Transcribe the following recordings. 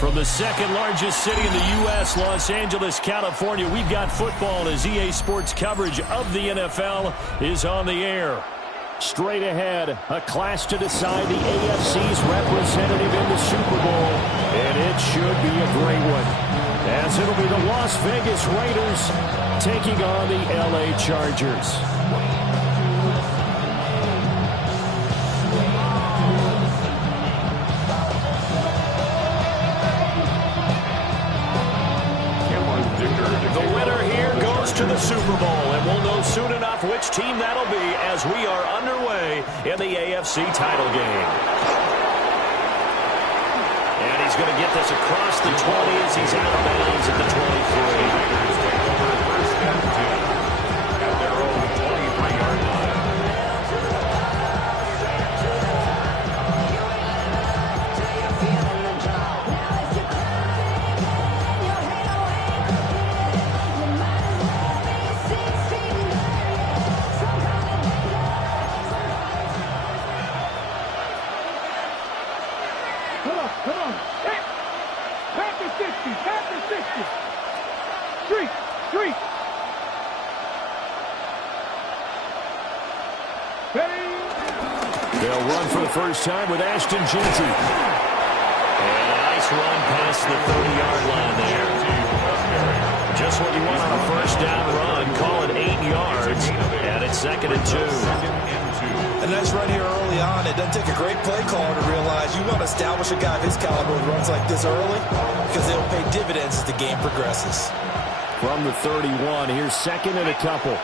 From the second largest city in the U.S., Los Angeles, California, we've got football as EA Sports coverage of the NFL is on the air. Straight ahead, a clash to decide the AFC's representative in the Super Bowl, and it should be a great one, as it'll be the Las Vegas Raiders taking on the L.A. Chargers. To the Super Bowl, and we'll know soon enough which team that'll be as we are underway in the AFC title game. And he's going to get this across the 20 as he's out of bounds at the 23. At their own 23-yard line. They'll run for the first time with Ashton Jeanty. And a nice run past the 30-yard line there. Just what you want on a first down run. Call it 8 yards. And it's 2nd and 2. A nice run here early on. It doesn't take a great play caller to realize you want to establish a guy of his caliber who runs like this early because they'll pay dividends as the game progresses. From the 31, here's 2nd and a couple.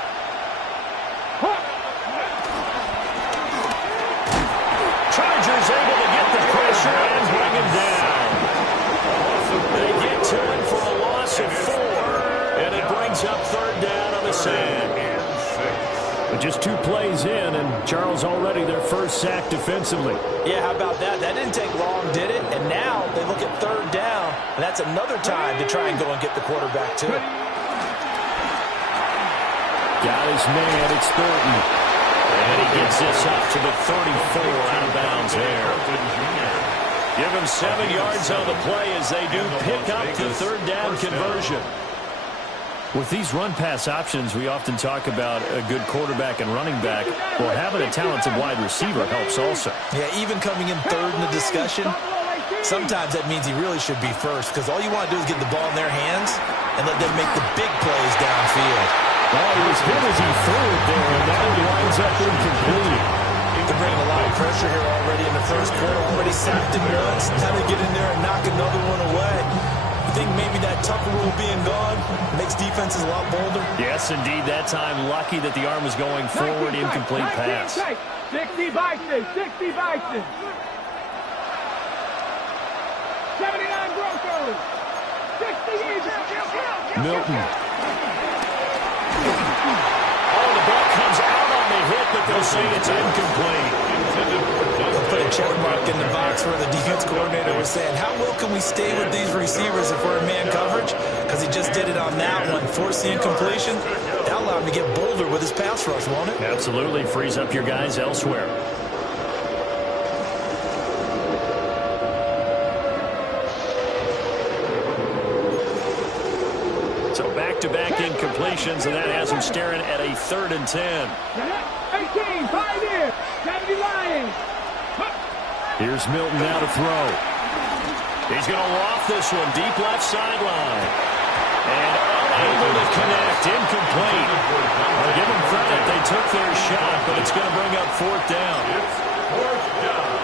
Chargers able to get the pressure and bring him down. They get to him for a loss of 4, and it brings up 3rd down on the sand. But just 2 plays in, and Charles already their first sack defensively. Yeah, how about that? That didn't take long, did it? And now they look at 3rd down, and that's another time to try and go and get the quarterback too. Got his man, it's Thornton. And he gets this up to the 34, out of bounds there. Give him 7 yards on the play as they do pick up the 3rd down conversion. With these run-pass options, we often talk about a good quarterback and running back. Well, having a talented wide receiver helps also. Yeah, even coming in 3rd in the discussion, sometimes that means he really should be first because all you want to do is get the ball in their hands and let them make the big plays downfield. Well, he was hit as he threw it there, and now he winds up incomplete. They're bringing a lot of pressure here already in the first quarter. Already sacked him once. Now they get in there and knock another one away. I think maybe that Tucker rule being gone makes defenses a lot bolder. Yes, indeed. That time, lucky that the arm was going forward. Incomplete pass. 60 Bison. 60 Bison. 79 Broncos. 60 Eagles. Milton. Oh, the ball comes out on the hit, but they'll say it's incomplete. They'll put a check mark in the box where the defense coordinator was saying, how well can we stay with these receivers if we're in man coverage? Because he just did it on that one, forced the incompletion. That'll allow him to get bolder with his pass rush, won't it? Absolutely. Frees up your guys elsewhere. Back-to-back incompletions, and that has him staring at a 3rd and 10. 18, 5 in, 70 Lions. Here's Milton now to throw. He's going to loft this one, deep left sideline. And unable to connect, incomplete. I'll give them credit, they took their shot, but it's going to bring up 4th down.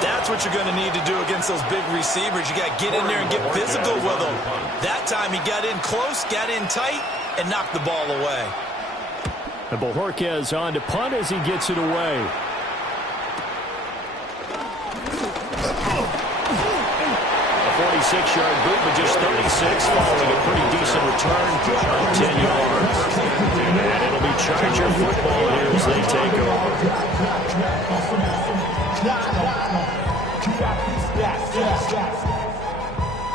That's what you're going to need to do against those big receivers. You got to get in there and get physical with them. That time he got in close, got in tight, and knocked the ball away. And Bojorquez on to punt as he gets it away. A 46-yard boot, but just 36 following a pretty decent return on 10 yards. And it'll be Charger football here as they take over.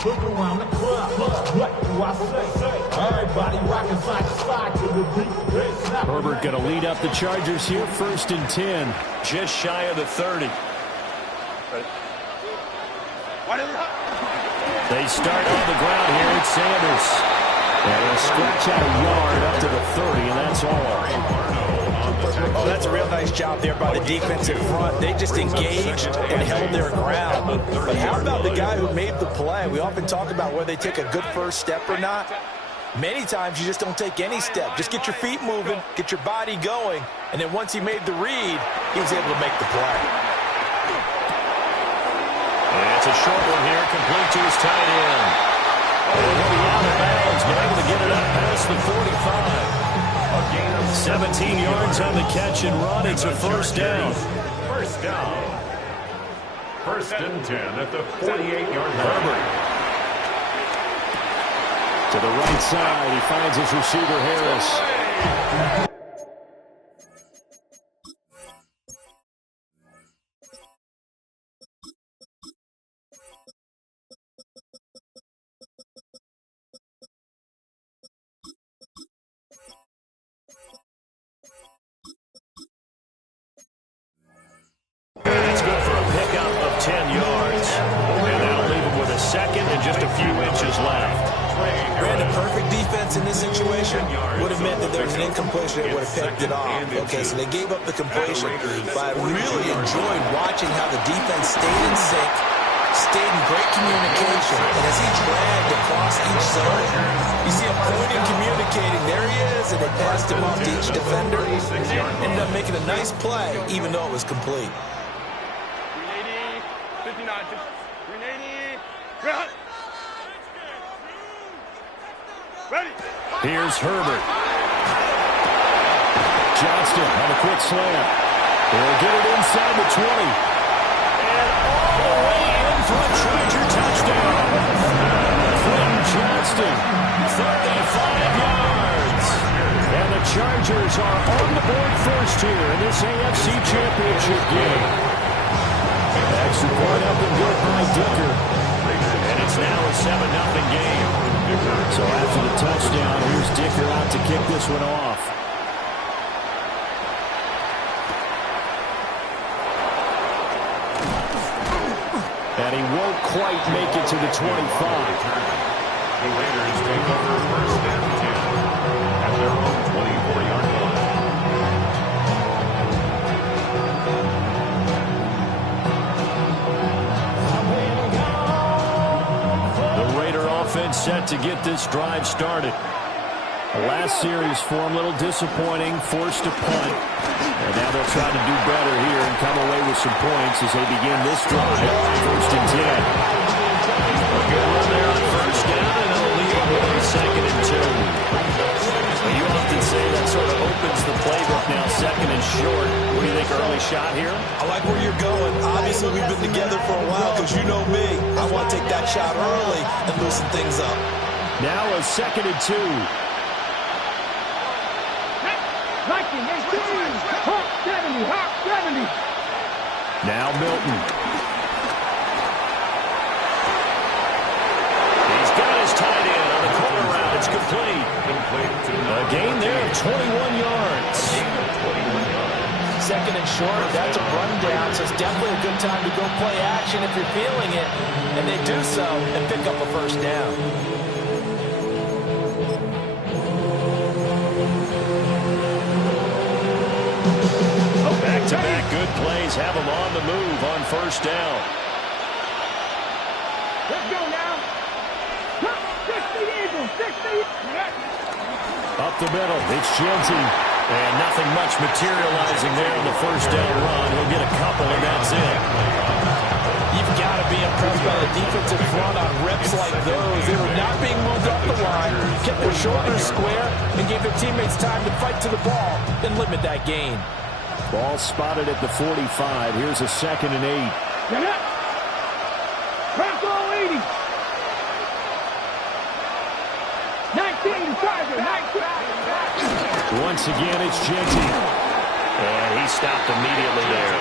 Look around the club. What do I say? Everybody rocking side to side to the beat. Herbert going to lead up the Chargers here, 1st and 10, just shy of the 30. They start on the ground here. It's Sanders. And he'll scratch out a yard up to the 30, and that's all. Oh, that's a real nice job there by the defensive front. They just engaged and held their ground. But how about the guy who made the play? We often talk about whether they take a good first step or not. Many times you just don't take any step. Just get your feet moving, get your body going, and then once he made the read, he was able to make the play. And it's a short one here, complete to his tight end. And he'll be out of bounds, but able to get it up past the 45. 17 yards on the catch and run. It's a first down. First down. First and 10 at the 48-yard line. Herbert. To the right side, he finds his receiver, Harris. It's good for a pickup of 10 yards. And that'll leave him with a second and just a few inches left. Brandon, perfect defense in this situation would have meant that there was an incompletion that would have picked it off. Okay, so they gave up the completion. But I really enjoyed watching how the defense stayed in sync, stayed in great communication. And as he dragged across each zone, you see him pointing, communicating. There he is, and they passed him off to each defender. Ended up making a nice play, even though it was complete. 380, 59, 380, ready. Here's Herbert. Johnston on a quick slant. They'll get it inside the 20. And all the way in for a Charger touchdown. Quentin Johnston, 35 yards. And the Chargers are on the board first here in this AFC Championship game. Extra point up and good by Dicker. And it's now a 7-0 game. So after the touchdown, here's Dicker out to kick this one off. And he won't quite make it to the 25. The Raiders take over first and 10 at their own 24-yard line. The Raider offense set to get this drive started. The last series for him, a little disappointing, forced to punt. And now they'll try to do better here and come away with some points as they begin this drive. First and 10. A good run there on first down, and it'll leave them with a second and 2. You often say that sort of opens the playbook now, second and short. What do you think, early shot here? I like where you're going. Obviously, we've been together for a while because you know me. I want to take that shot early and loosen things up. Now a second and 2. Viking 18, Hawk 70, Hawk 70. Now Milton. He's got his tight end on the corner route. It's complete. A gain there of 21 yards. Second and short, that's a rundown, so it's definitely a good time to go play action if you're feeling it. And they do so and pick up a first down. Back-to-back good plays have them on the move on first down. Let's go now. 60 Eagles, 60. Up the middle, it's Genty. And nothing much materializing there on the first down run. He'll get a couple, and that's it. You've got to be impressed by the defensive front on reps like those. They were not being moved up the line, kept their shoulders square, and gave their teammates time to fight to the ball and limit that gain. Ball spotted at the 45. Here's a second and 8. Get up. Bronco 80. 19, Charger, 19. Once again, it's Genty. And he stopped immediately there.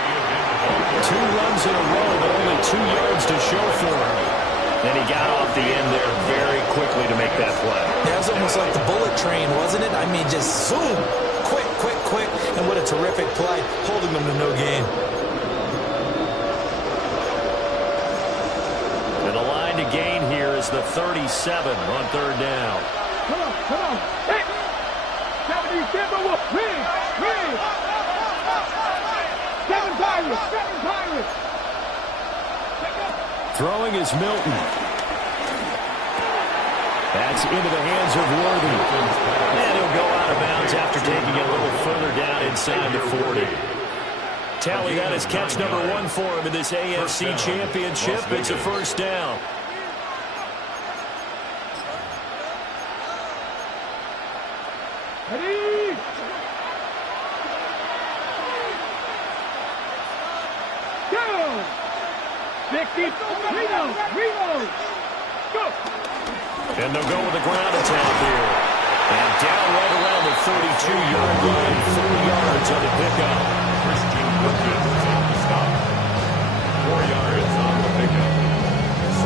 2 runs in a row, but only 2 yards to show for him. Then he got off the end there very quickly to make that play. That was almost like the bullet train, wasn't it? I mean, just zoom. Quick, and what a terrific play, holding them to no gain. And the line to gain here is is the 37 on third down. Come on. Hey! 77, win! 7 Pirates! Throwing is Milton. That's into the hands of Worthy. And he'll go out of bounds after taking it a little further down inside the 40. Tally, that is catch number 1 for him in this AFC Championship. It's a first down. Ready? Go! 60, Reno! Go! And they'll go with the ground attack here. And down right around the 32-yard line, 4 yards on the pickup. Christian Wilkins on the stop. 4 yards on the pickup.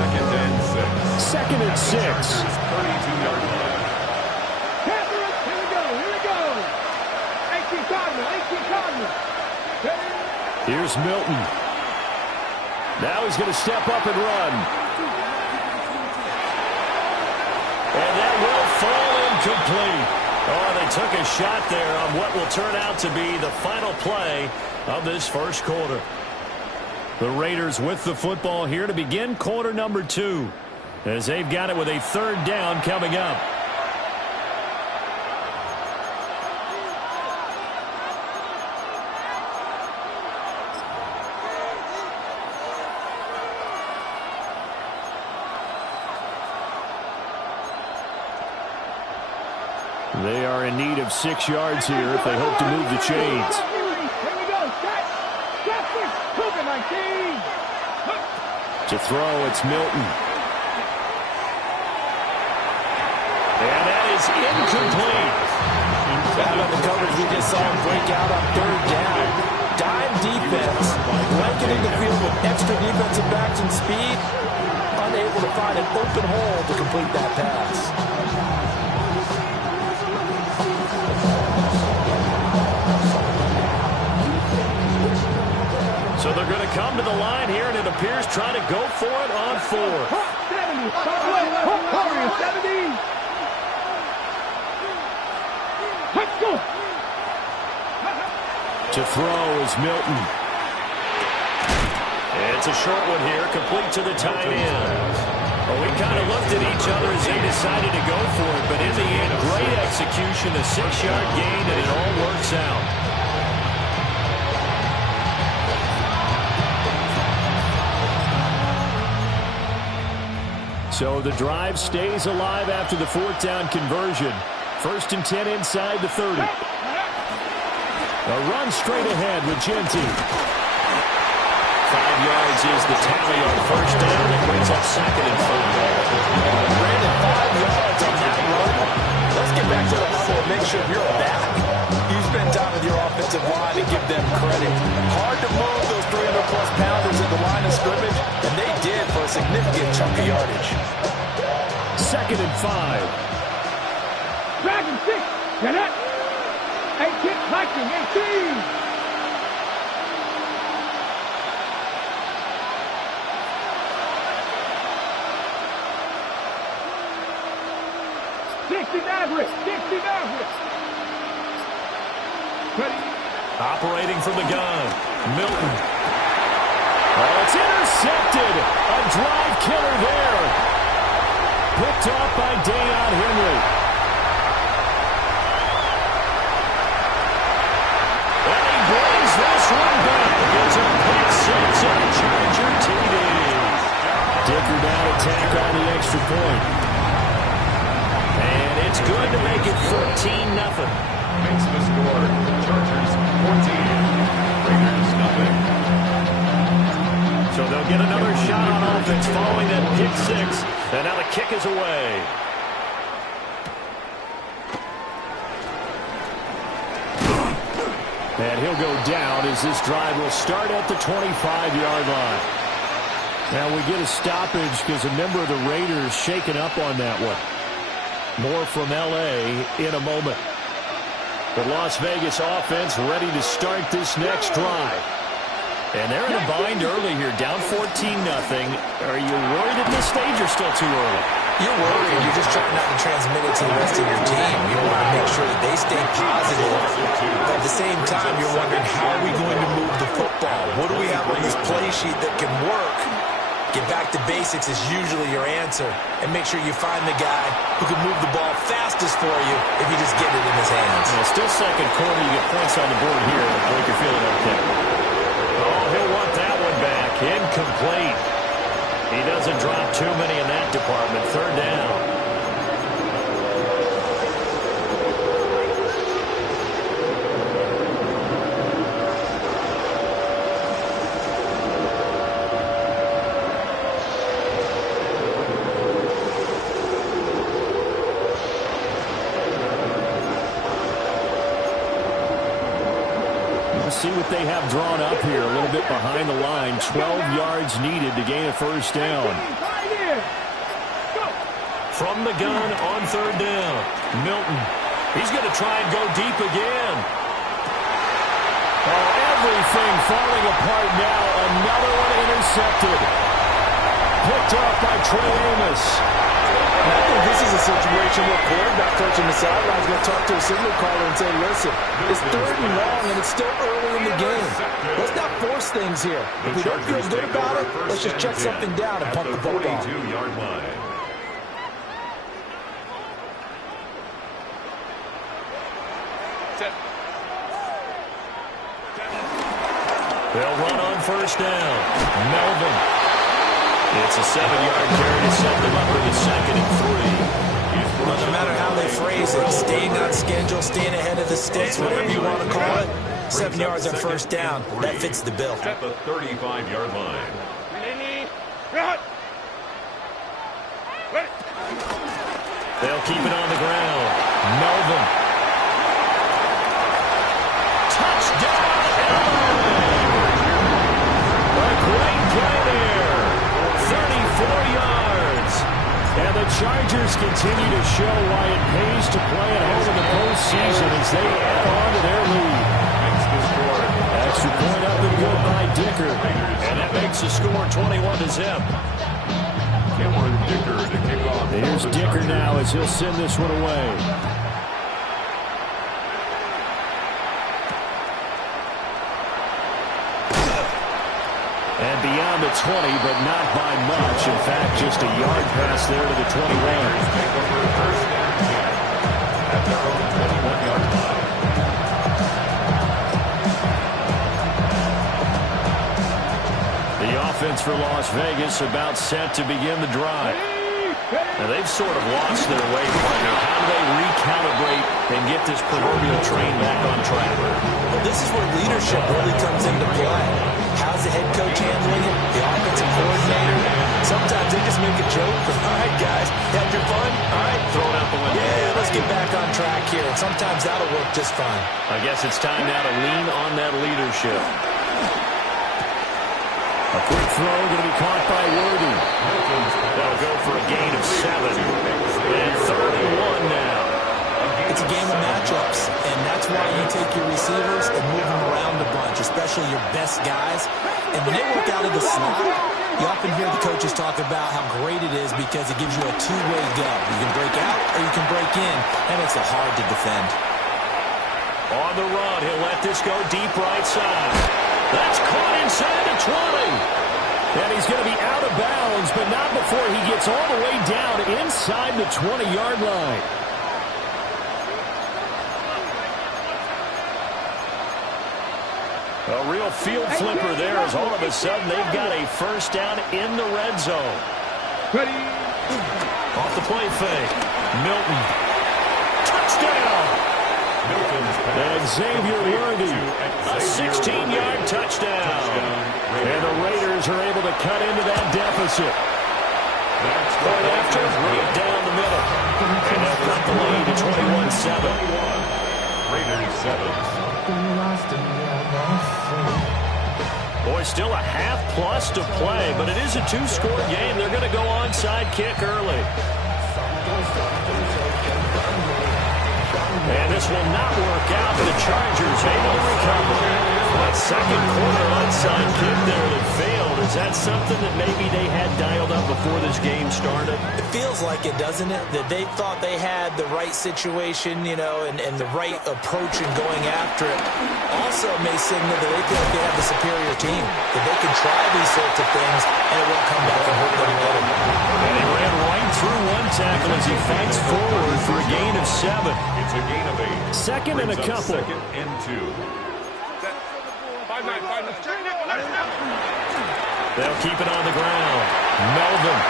Second and 6. Second and 6. 32-yard line. Panthers, here we go. 18 Cardinal. Here's Milton. Now he's going to step up and run. And that will fall incomplete. Oh, they took a shot there on what will turn out to be the final play of this first quarter. The Raiders with the football here to begin quarter number 2, as they've got it with a third down coming up. They are in need of 6 yards here if they hope to move the chains. Here we go. To throw, it's Milton. And that is incomplete. Back on the coverage, we just saw him break out on third down. Dime defense, blanketing the field with extra defensive backs and speed. Unable to find an open hole to complete that pass. So they're going to come to the line here, and it appears trying to go for it on 4. 70. Let's go. To throw is Milton. It's a short one here, complete to the tight end. Well, we kind of looked at each other as they decided to go for it, but in the end, great execution, a 6-yard gain, and it all works out. So the drive stays alive after the 4th down conversion. 1st and 10 inside the 30. A run straight ahead with Genty. 5 yards is the tally on first down. It brings up 2nd and 4. Brandon, 5 yards on that run. Let's get back to the huddle and make sure you're back. You spend time with your offensive line and give them credit. Hard to move those 300-plus pounders at the line of scrimmage, and they did for a significant chunk of yardage. 2nd and 5. Dragon 6. Get it. 18. Viking 18. Operating from the gun, Milton. Oh, it's intercepted. A drive killer there. Picked off by Deion Henry. And he brings this one back. It's a pick 6 on a Charger TD. Dicker down attack on the extra point. And it's good to make it 14-0. Makes the score. Chargers 14. Raiders nothing. So they'll get another shot on offense following that pick 6. And now the kick is away. And he'll go down as this drive will start at the 25-yard line. Now we get a stoppage because a member of the Raiders shaken up on that one. More from L.A. in a moment. The Las Vegas offense ready to start this next drive. And they're in a bind early here, down 14-0. Are you worried at this stage or still too early? You're worried. You're just trying not to transmit it to the rest of your team. You want to make sure that they stay positive. But at the same time, you're wondering, how are we going to move the football? What do we have on this play sheet that can work? Get back to basics is usually your answer. And make sure you find the guy who can move the ball fastest for you if you just get it in his hands. Well, still second quarter. You get points on the board here. Blake, you're feeling okay. Oh, he'll want that one back. Incomplete. He doesn't drop too many in that department. Third down. See what they have drawn up here. A little bit behind the line. 12 yards needed to gain a first down. From the gun on third down. Milton. He's going to try and go deep again. Oh, everything falling apart now. Another one intercepted. Picked up by Trey Amos. And I think this is a situation where quarterback coach on the sideline is going to talk to a signal caller and say, listen, it's 3rd and long and it's still early in the game. Let's not force things here. If we don't feel good about it, let's just check something down and pump the football. 42-yard line. They'll run on first down. Melvin. It's a 7-yard carry to set them up with a 2nd and 3. Well, no matter how they phrase it, staying on schedule, staying ahead of the sticks, whatever you want to call it, 7 yards on first down, that fits the bill. At the 35-yard line. They'll keep it on the ground. Melvin. Touchdown, Illinois! A great play there. 34 yards. And the Chargers continue to show why it pays to play at home in the postseason as they add on to their lead. Extra point up and good by Dicker. And that makes the score 21-0. Cameron Dicker to kick off. Here's Dicker now as he'll send this one away. And beyond the 20, but not by much. In fact, just a yard pass there to the 21. At their own 21-yard line. The offense for Las Vegas about set to begin the drive. Now they've sort of lost their way, partner. How do they recalibrate and get this proverbial train back on track? Well, this is where leadership really comes into play. How's the head coach handling it? The offensive coordinator? Sometimes they just make a joke. All right, guys, had your fun? All right, throw it out the window. Yeah, let's get back on track here. And sometimes that'll work just fine. I guess it's time now to lean on that leadership. A quick throw going to be caught by Worthy. They'll go for a gain of 7. And 31 now. It's a game of matchups, and that's why you take your receivers and move them around a bunch, especially your best guys. And when they work out of the slot, you often hear the coaches talk about how great it is because it gives you a two-way go. You can break out or you can break in, and it's hard to defend. On the run, he'll let this go deep right side. That's caught inside the 20. And he's going to be out of bounds, but not before he gets all the way down inside the 20-yard line. A real field flipper there as all of a sudden they've got a first down in the red zone. Ready. Off the play fake. Milton. Touchdown. And Xavier Worthy, a 16-yard touchdown. And the Raiders are able to cut into that deficit. Right after, right down the middle. And they'll cut the lead to 21-7. Raiders 7. Boy, still a half-plus to play, but it is a two-score game. They're going to go onside kick early. And this will not work out. The Chargers able to recover. That second quarter onside kick there that failed. Is that something that maybe they had dialed up before this game started? It feels like it, doesn't it? That they thought they had the right situation, you know, and the right approach in going after it. Also may signal that they feel like they have the superior team, that they can try these sorts of things and it won't come back and hurt them later. And he ran right through one tackle as he fights forward for a gain of 7. It's a gain of 8. Second and a couple. Second and 2. They'll keep it on the ground. Melvin.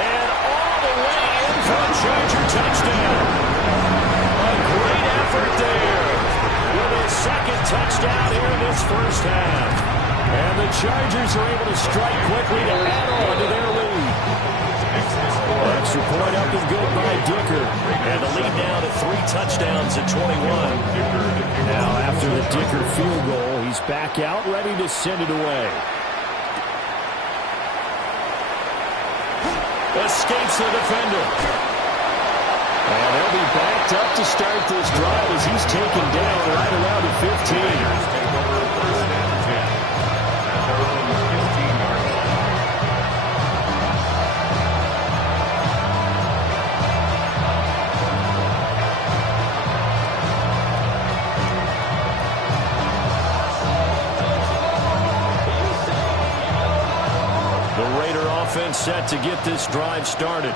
And all the way in for a Charger touchdown. A great effort there with a second touchdown here in this first half. And the Chargers are able to strike quickly to add on to their lead. Extra point up and good by Dicker. And the lead now to 3 touchdowns at 21. Now after the Dicker field goal, he's back out ready to send it away. Escapes the defender. And they'll be backed up to start this drive as he's taken down right around the 15. Offense set to get this drive started.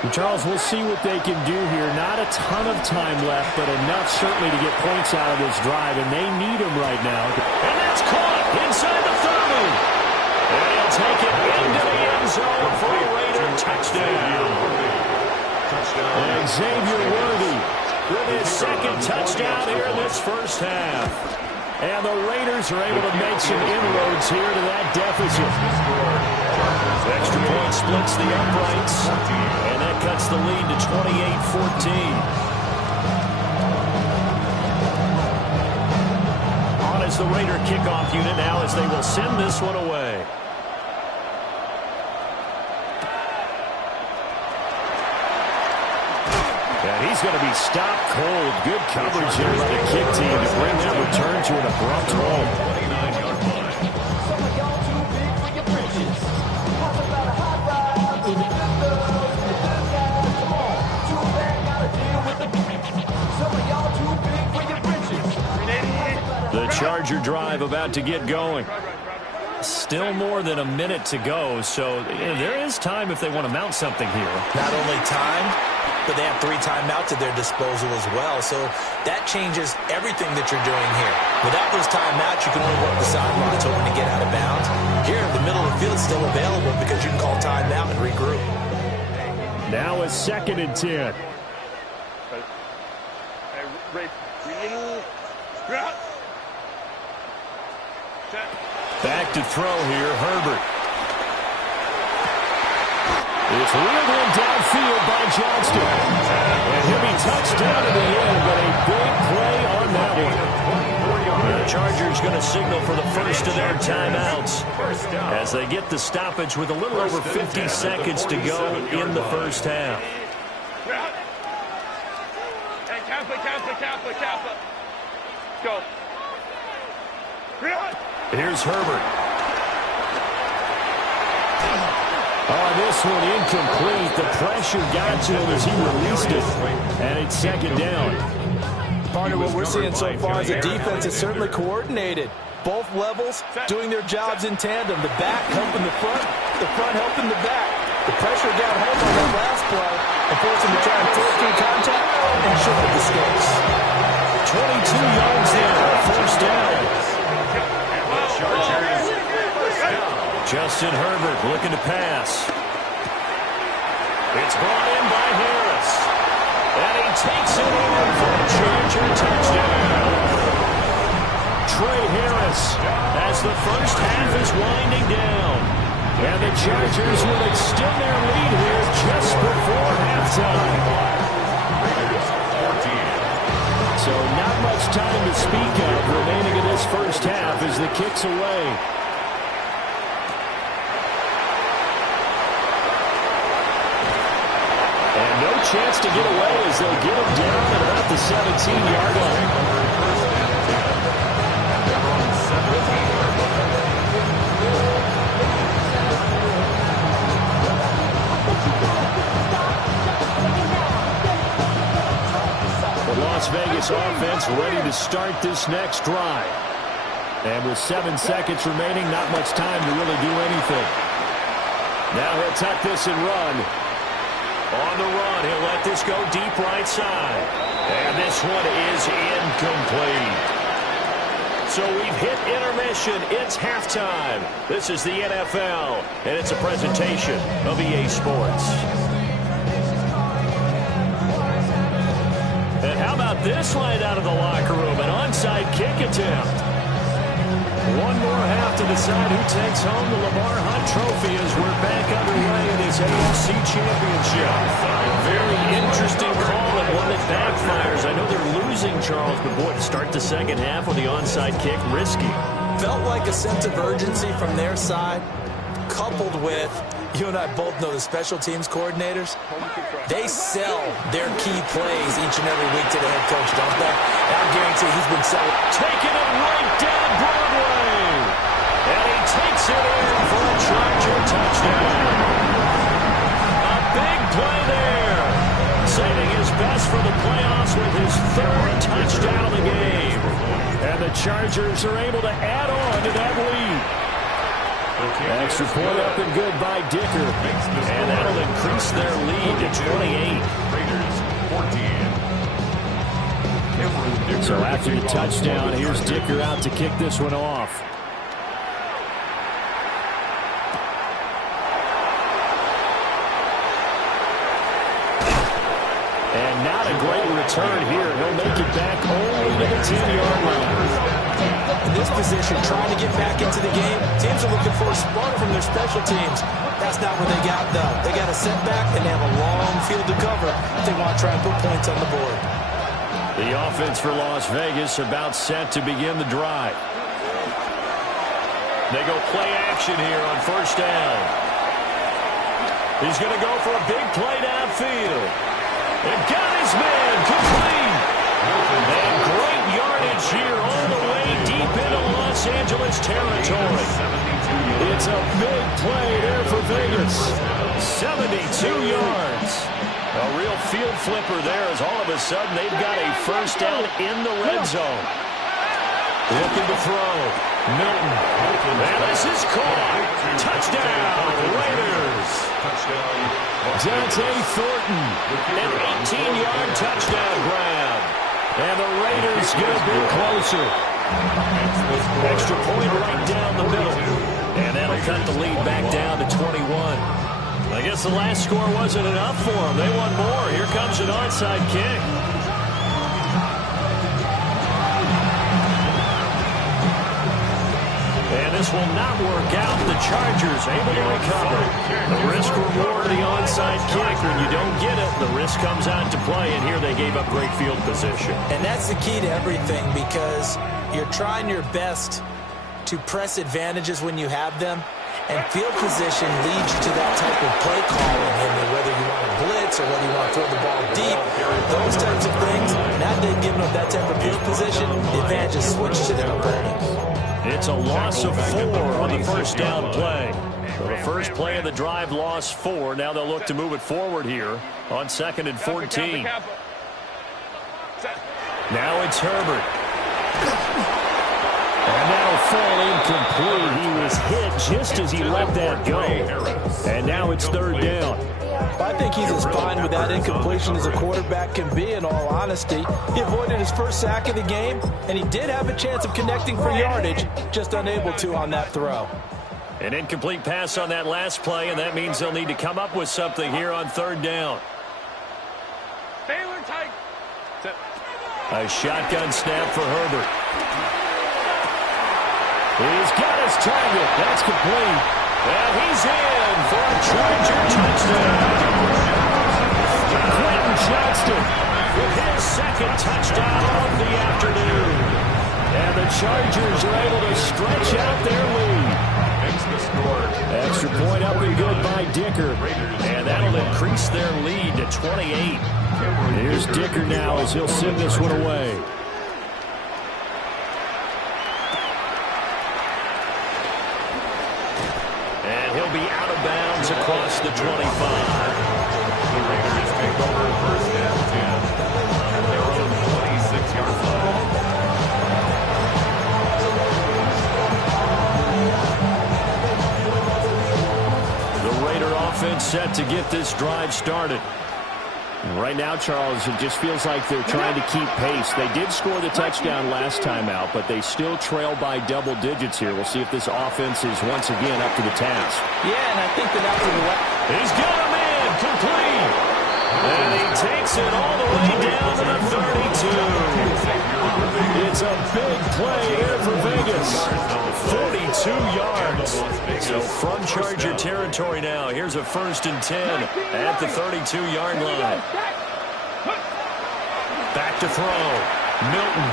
And Charles, we'll see what they can do here. Not a ton of time left, but enough certainly to get points out of this drive, and they need them right now. And that's caught inside the 30. And he'll take it into the end zone for a Raider touchdown. And Xavier Worthy with his second touchdown here in this first half. And the Raiders are able to make some inroads here to that deficit. Extra point splits the uprights, and that cuts the lead to 28-14. On as the Raider kickoff unit now as they will send this one away. And he's going to be stopped cold. Good coverage here by the kick team to bring that return to an abrupt halt. The Charger drive about to get going. Still more than a minute to go, so there is time if they want to mount something here. Not only time, but they have 3 timeouts at their disposal as well, so that changes everything that you're doing here. Without those timeouts, you can only work the sidelines hoping to get out of bounds. Here, the middle of the field is still available because you can call timeout and regroup. Now a 2nd and 10. Back to throw here, Herbert. It's reeled in downfield by Johnston. And he'll be touched down in the end, but a big play on that one. The Chargers going to signal for the first of their timeouts as they get the stoppage with a little over 50 seconds to go in the first half. Go. Here's Herbert. Oh, this one incomplete. The pressure got to him as he released it. And it's 2nd down. Partner, what we're seeing so far is the defense is certainly coordinated. Both levels doing their jobs in tandem. The back helping the front helping the back. The pressure got home on that last play and forced him to try and force through contact and short the sticks. 22 yards there, first down. Justin Herbert looking to pass. It's brought in by Harris. And he takes it in for a Charger touchdown. Trey Harris as the first half is winding down. And the Chargers will extend their lead here just before halftime. So not much time to speak of remaining in this first half as the kick's away. And no chance to get away as they'll get him down at about the 17-yard line. The Las Vegas offense ready to start this next drive. And with 7 seconds remaining, not much time to really do anything. Now he'll tuck this and run. On the run, he'll let this go deep right side. And this one is incomplete. So we've hit intermission. It's halftime. This is the NFL, and it's a presentation of EA Sports. And how about this right out of the locker room? An onside kick attempt. One more half to decide who takes home the Lamar Hunt Trophy as we're back underway in his AFC Championship. Very interesting call and one that backfires. I know they're losing, Charles, but boy, to start the second half with the onside kick, risky. Felt like a sense of urgency from their side, coupled with, you and I both know the special teams coordinators, they sell their key plays each and every week to the head coach, don't they? And I guarantee he's been selling. Taking it right down Broadway. And he takes it in for a Charger touchdown. A big play there. Saving his best for the playoffs with his third touchdown of the game. And the Chargers are able to add on to that lead. Extra point up and good by Dicker. And that'll increase their lead to 28. So after the touchdown, here's Dicker out to kick this one off. And not a great return here. He'll make it back only to the 10-yard line. In this position, trying to get back into the game, teams are looking for a spark from their special teams. That's not what they got, though. They got a setback, and they have a long field to cover if they want to try and put points on the board. The offense for Las Vegas about set to begin the drive. They go play action here on first down. He's going to go for a big play downfield. And got his man complete. And great yardage here all the way deep into Los Angeles territory. It's a big play there for Vegas. 72 yards. A real field flipper there as all of a sudden they've got a first down in the red zone. Looking to throw. Milton. And this is caught. Touchdown, Raiders. Dante Thornton. An 18-yard touchdown grab. And the Raiders get a bit closer. Extra point right down the middle. And that'll cut the lead back down to 21. I guess the last score wasn't enough for them. They want more. Here comes an onside kick. And this will not work out. The Chargers able to recover. The risk-reward of the onside kick. When you don't get it, the risk comes out to play. And here they gave up great field position. And that's the key to everything because you're trying your best to press advantages when you have them. And field position leads you to that type of play calling. And whether you want to blitz or whether you want to throw the ball deep, those types of things, now they've given up that type of field position, the advantage is switched to their opponents. It's a loss of 4 on the first down play. So the first play of the drive, lost 4. Now they'll look to move it forward here on 2nd and 14. Now it's Herbert. And that'll fall incomplete. He was hit just as he let that go. And now it's 3rd down. I think he's as fine with that incompletion as a quarterback can be, in all honesty. He avoided his first sack of the game, and he did have a chance of connecting for yardage, just unable to on that throw. An incomplete pass on that last play, and that means they'll need to come up with something here on 3rd down. A shotgun snap for Herbert. He's got his target. That's complete. And he's in for a Charger touchdown. Quentin Johnston with his 2nd touchdown of the afternoon. And the Chargers are able to stretch out their lead. Extra point up and good by Dicker. And that'll increase their lead to 28. Here's Dicker now as he'll send this one away. And he'll be out of bounds across the 25. The Raiders take over first and 10 at their own 26-yard line. The Raider offense set to get this drive started. Right now, Charles, it just feels like they're trying to keep pace. They did score the touchdown last time out, but they still trail by double digits here. We'll see if this offense is once again up to the task. Yeah, and I think that after the last... He's got a man complete. And he takes it all the way down to the 32. It's a big play here for Vegas. 42 yards. So from Charger territory now, here's a 1st and 10 at the 32-yard line. Back to throw. Milton.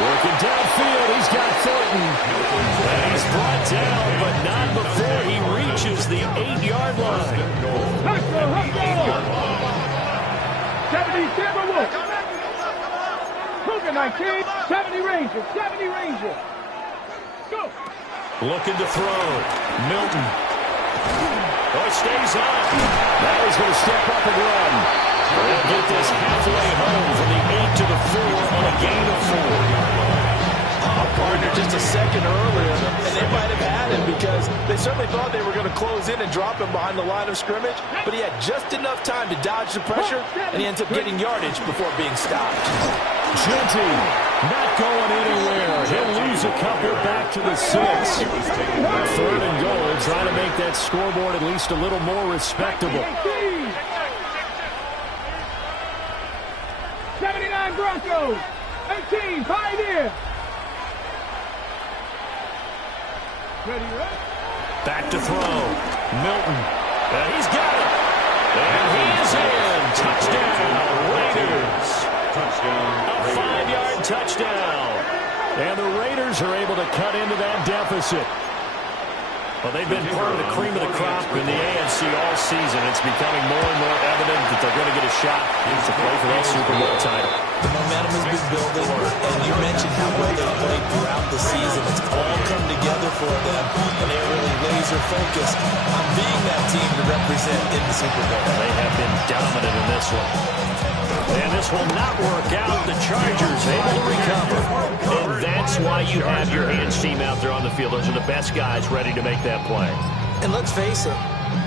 Working downfield. He's got Thornton. And he's brought down, but not before he reaches the 8-yard line. 70 Timberwolves. Cougar 19, 70 Rangers, 70 Rangers. Go. Looking to throw. Milton. Oh, it stays on. Now he's going to step up and run. They'll get this halfway home from the 8 to the 4 on a gain of 4. Partner just a second earlier, and they might have had him because they certainly thought they were going to close in and drop him behind the line of scrimmage, but he had just enough time to dodge the pressure, and he ends up getting yardage before being stopped. Genty not going anywhere. He'll lose a couple back to the 6. 3rd and goal, trying to make that scoreboard at least a little more respectable. 79 Broncos, 18 Pioneer. Back to throw. Milton. He's got it. And he is in. Touchdown, Raiders. A 5-yard touchdown. And the Raiders are able to cut into that deficit. Well, they've been part of the cream of the crop in the AFC all season. It's becoming more and more evident that they're going to get a shot to play for that Super Bowl title. The momentum has been building, and you mentioned how well they played throughout the season. It's all come together for them, and they're really laser-focused on being that team to represent in the Super Bowl. They have been dominant in this one. And this will not work out. The Chargers able to recover. And that's why you have your hands team out there on the field. Those are the best guys ready to make that play. And let's face it,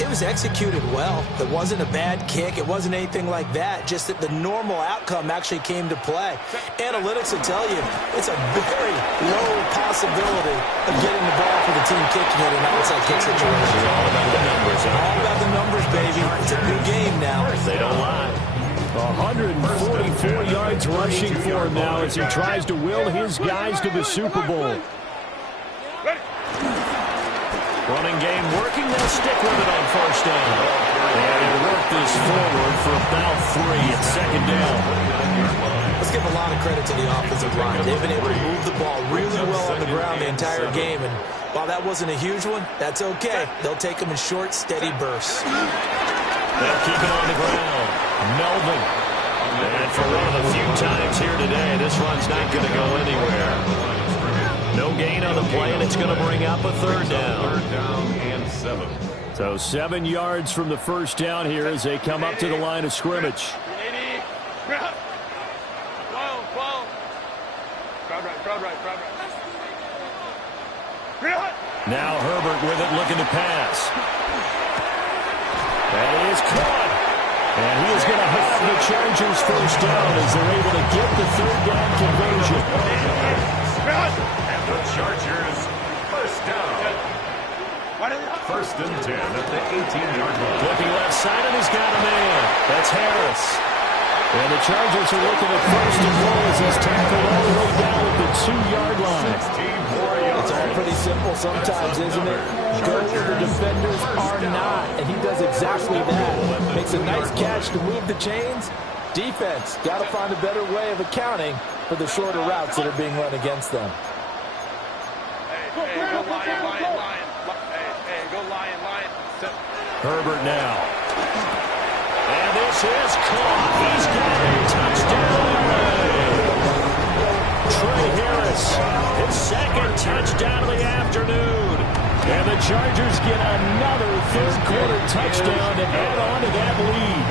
it was executed well. It wasn't a bad kick. It wasn't anything like that. Just that the normal outcome actually came to play. Analytics will tell you it's a very low possibility of getting the ball for the team kicking it in an outside kick situation. It's all about the numbers. All about the numbers, baby. It's a new game now. They don't lie. 144 yards rushing for him now as he tries to will his guys to the Super Bowl. Running game working. They'll stick with it on 1st down. And he'll work this forward for about 3 at 2nd down. Let's give a lot of credit to the offensive line. They've been able to move the ball really well on the ground the entire game. And while that wasn't a huge one, that's okay. They'll take them in short, steady bursts. They'll keep it on the ground. Melvin. And for one of the few times here today, this run's not going to go anywhere. No gain on the play, and it's going to bring up a 3rd down. 3rd down and 7. So 7 yards from the 1st down here as they come up to the line of scrimmage. Now Herbert with it, looking to pass. That is caught. And he is going to have the Chargers 1st down as they're able to get the 3rd down conversion. And the Chargers 1st down. 1st and 10 at the 18-yard line. Looking left side, and he's got a man. That's Harris. And the Chargers are looking at 1st and goal as he's tackled all the way down at the 2-yard line. 16 more yards. It's all pretty simple sometimes, isn't it? Go where the defenders are not, and he does exactly that. Makes a nice catch to move the chains. Defense, got to find a better way of accounting for the shorter routes that are being run against them. Lion. Herbert now. And this is caught. He's got it. Touchdown. Trey Harris, his second touchdown of the afternoon. And the Chargers get another third-quarter touchdown to add on to that lead.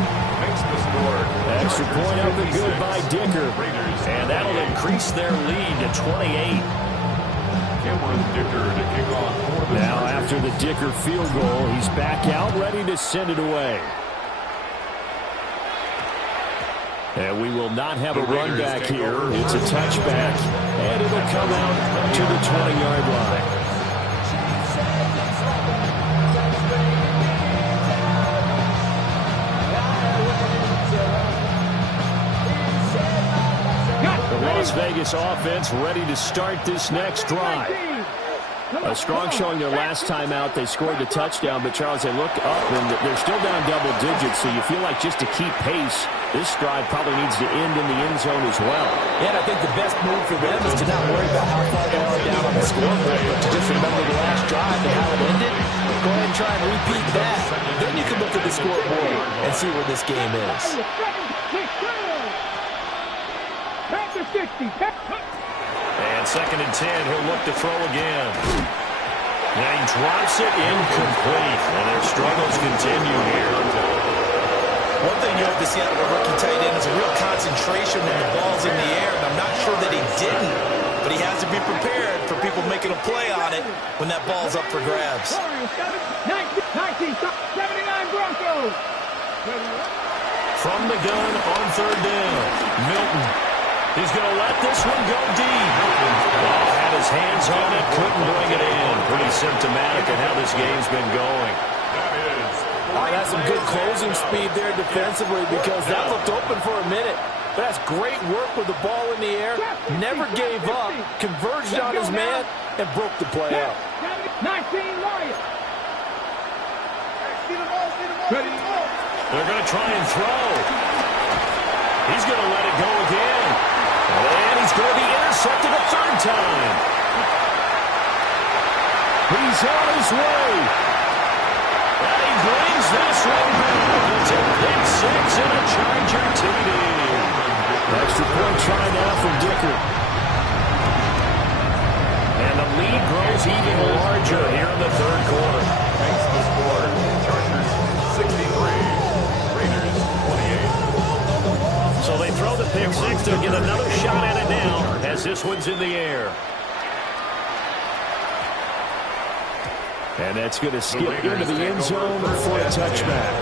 Extra point up and good by Dicker. And that'll increase their lead to 28. Now after the Dicker field goal, he's back out ready to send it away. And we will not have a run back here. It's a touchback. And it'll come out to the 20-yard line. Las Vegas offense ready to start this next drive. A strong showing their last time out. They scored the touchdown, but Charles, they look up and they're still down double digits, so you feel like just to keep pace, this drive probably needs to end in the end zone as well. Yeah, and I think the best move for them is to not worry about how far they are down on the scoreboard, but to just remember the last drive and how it ended. Go ahead and try and repeat that. Then you can look at the scoreboard and see where this game is. And 2nd and 10, he'll look to throw again. Now he drops it incomplete, and their struggles continue here. One thing you have to see out of a rookie tight end is a real concentration when the ball's in the air, and I'm not sure that he didn't, but he has to be prepared for people making a play on it when that ball's up for grabs. 79 Broncos. From the gun on 3rd down, Milton. He's going to let this one go deep. Had his hands on it, couldn't bring it in. Pretty symptomatic of how this game's been going. That's some good closing speed there defensively because that looked open for a minute. But that's great work with the ball in the air. Never gave up, converged on his man, and broke the play up. 19 Lions. They're going to try and throw. He's going to let it go again. And he's going to be intercepted a 3rd time. He's on his way. And he brings this one back. It's a big 6 and a Charger TD. Extra point try now from Dicker. And the lead grows even larger here in the 3rd quarter. Makes the score. Chargers 63. Raiders 28. So they throw the pick 6. They'll get another shot at it now as this one's in the air. And that's going to skip into the end zone for a touchback.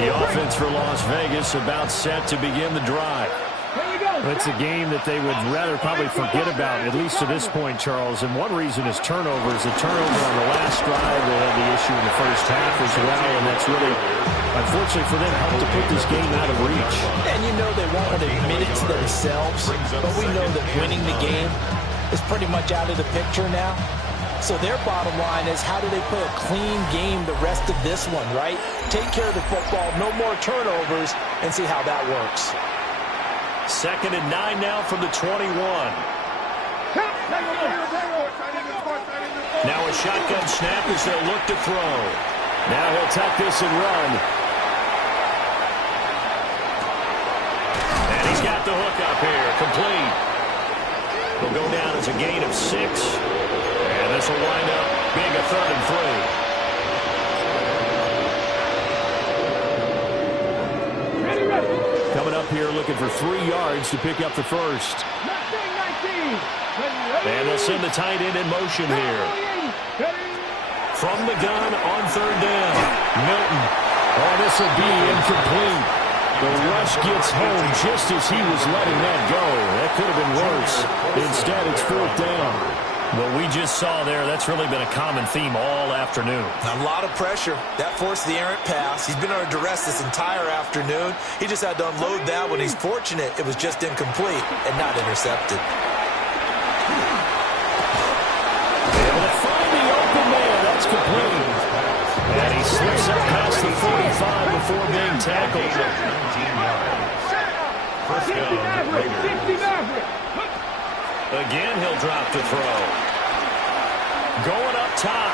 The offense for Las Vegas about set to begin the drive. It's a game that they would rather probably forget about, at least to this point, Charles. And one reason is turnovers. The turnover on the last drive, they had the issue in the first half as well, and that's really, unfortunately for them, helped to put this game out of reach. And you know they won't admit it to themselves, but we know that winning the game is pretty much out of the picture now. So their bottom line is, how do they play a clean game the rest of this one, right? Take care of the football, no more turnovers, and see how that works. 2nd and 9 now from the 21. Now a shotgun snap as they'll look to throw. Now he'll tuck this and run. And he's got the hook up here, complete. He'll go down as a gain of 6. And this will wind up being a 3rd and 3. Coming up here looking for 3 yards to pick up the first. And they'll send the tight end in motion here. From the gun on 3rd down. Milton. Oh, this will be incomplete. The rush gets home just as he was letting that go. That could have been worse. Instead, it's 4th down. What we just saw there, that's really been a common theme all afternoon. A lot of pressure. That forced the errant pass. He's been under duress this entire afternoon. He just had to unload that one. He's fortunate it was just incomplete and not intercepted. Able to find the open man. That's complete. And he slips up past the 45 before being tackled. 17 yards. First down, Raiders. The Again, he'll drop the throw. Going up top.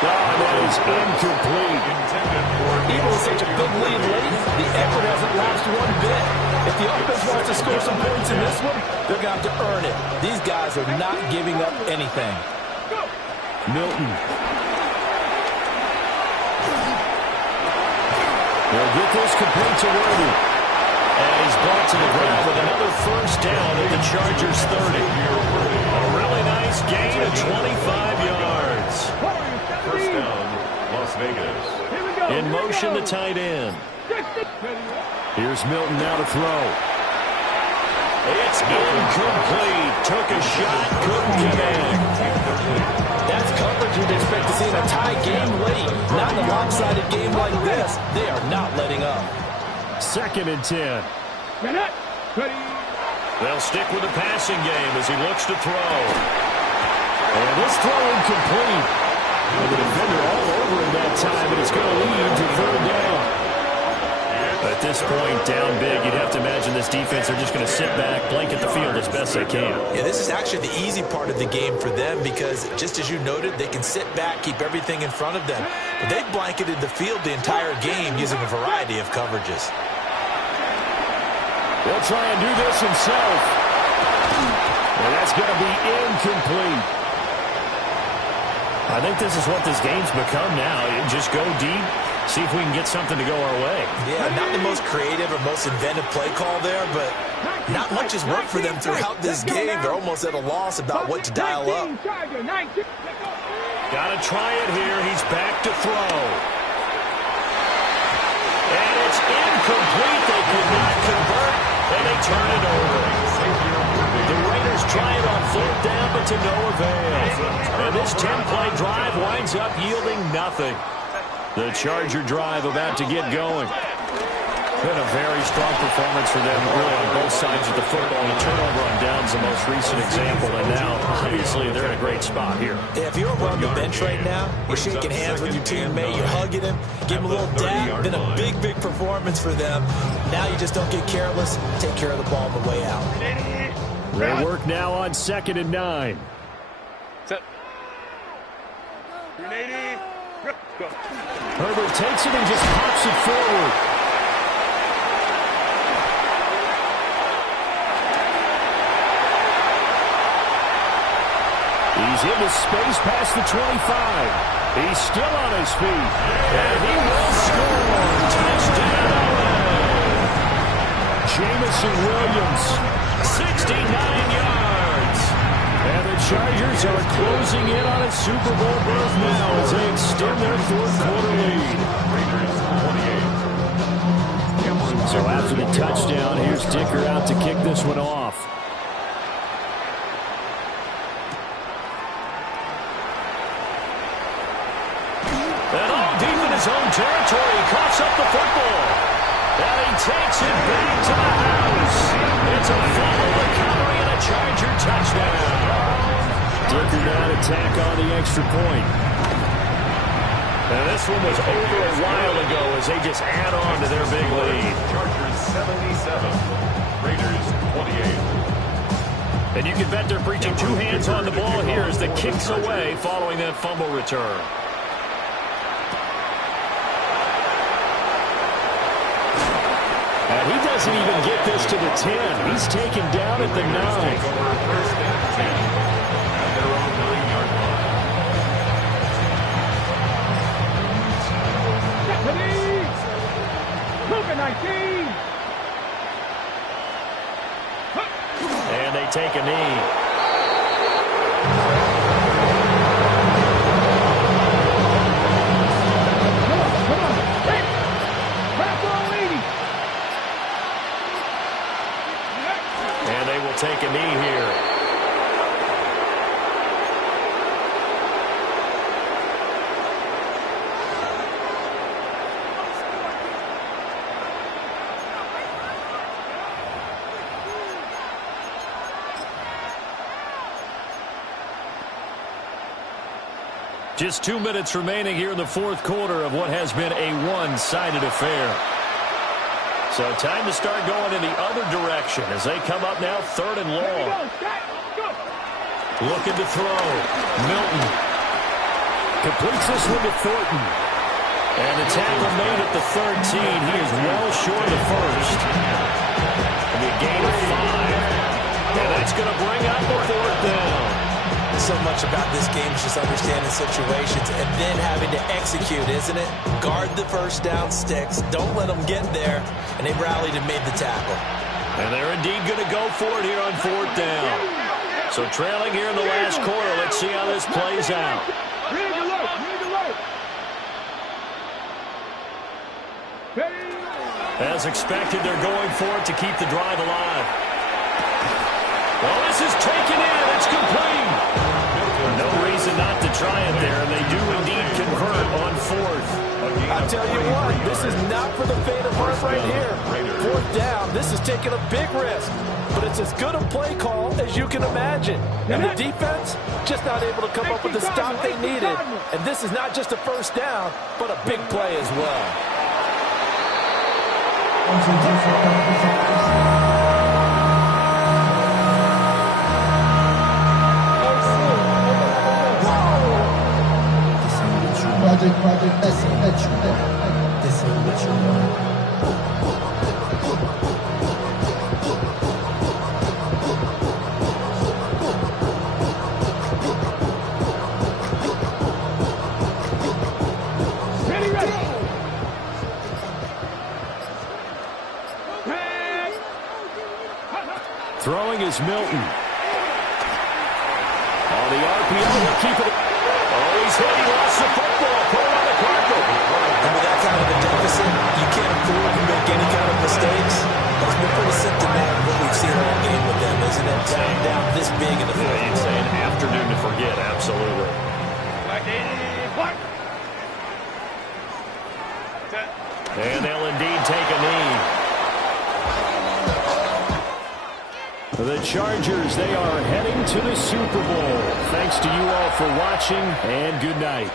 That is incomplete. Even with such a big lead late, the effort hasn't lapsed one bit. If the offense wants to score some points in this one, they're going to have to earn it. These guys are not giving up anything. Milton. They'll get this complete to Worthy. And he's brought to the ground with another first down at the Chargers' 30. A really nice gain of 25 yards. First down, Las Vegas. In motion, the tight end. Here's Milton now to throw. It's incomplete. Took a shot, couldn't connect. That's coverage you'd expect to see in a tie game late. Not in a lopsided game like this. They are not letting up. 2nd and 10. They'll stick with the passing game as he looks to throw. And this throw incomplete. The defender all over him that time, and it's going to lead to 3rd down. At this point, down big, you'd have to imagine this defense are just going to sit back, blanket the field as best they can. Yeah, this is actually the easy part of the game for them because, just as you noted, they can sit back, keep everything in front of them. But they've blanketed the field the entire game using a variety of coverages. He'll try and do this himself. And that's going to be incomplete. I think this is what this game's become now. You just go deep, see if we can get something to go our way. Yeah, not the most creative or most inventive play call there, but not much has worked for them throughout this game. They're almost at a loss about what to dial up. Got to try it here. He's back to throw. And it's incomplete. They could not convert, and they turn it over. The Raiders try it on 4th down, but to no avail. And this 10-play drive winds up yielding nothing. The Charger drive about to get going. Been a very strong performance for them, really, on both sides of the football. The turnover on downs, the most recent example, and now, obviously, they're in a great spot here. Yeah, if you're on the bench right now, you're shaking hands with your teammate, you're hugging him, give him a little dab. Been a big, big performance for them. Now you just don't get careless, take care of the ball on the way out. They work now on 2nd and 9. Herbert takes it and just pops it forward. He's into space past the 25. He's still on his feet. And he will score. Touchdown, LA. Jamison Williams, 69 yards. And the Chargers are closing in on a Super Bowl berth now as they extend their 4th quarter lead. So after the touchdown, here's Dicker out to kick this one off. And all deep in his own territory, he coughs up the football. And he takes it back to the house. It's a fumble recovery and a Charger touchdown. Dicker now to tack on the extra point. And this one was over a while ago as they just add on to their big lead. Chargers 77, Raiders 28. And you can bet they're preaching 2 hands on the ball here as the kick's away following that fumble return. And he doesn't even get this to the 10. He's taken down at the 9. First and 10 at their own 9-yard line. And they take a knee. And they will take a knee here. Just 2 minutes remaining here in the 4th quarter of what has been a one-sided affair. So time to start going in the other direction. action as they come up now 3rd and long. Looking to throw. Milton completes this one to Thornton. And the tackle made at the 13. He is well short of the first. And a gain of 5. And that's going to bring up the 4th down. So much about this game is just understanding situations and then having to execute, isn't it? Guard the first down sticks. Don't let them get there. And they rallied and made the tackle. And they're indeed going to go for it here on 4th down. So trailing here in the last quarter. Let's see how this plays out. As expected, they're going for it to keep the drive alive. Well, this is taken in. It's complete. No reason not to try it there, and they do indeed convert on 4th. I tell you what, this is not for the faint of heart right here. 4th down, this is taking a big risk, but it's as good a play call as you can imagine. And the defense, just not able to come up with the stop they needed. And this is not just a first down, but a big play as well. Project this ain't what you want. Throwing is Milton. On the RPO, he'll keep it. Oh, he's hit. He lost the football. Put it on the carpet. And with that kind of a deficit, you can't afford to make any kind of mistakes. That's been pretty symptomatic of what we've seen all game with them, isn't it? Down this big in the fourth. Yeah, you'd say an afternoon to forget. Absolutely. And they'll indeed take a knee. The Chargers, they are heading to the Super Bowl. Thanks to you all for watching, and good night.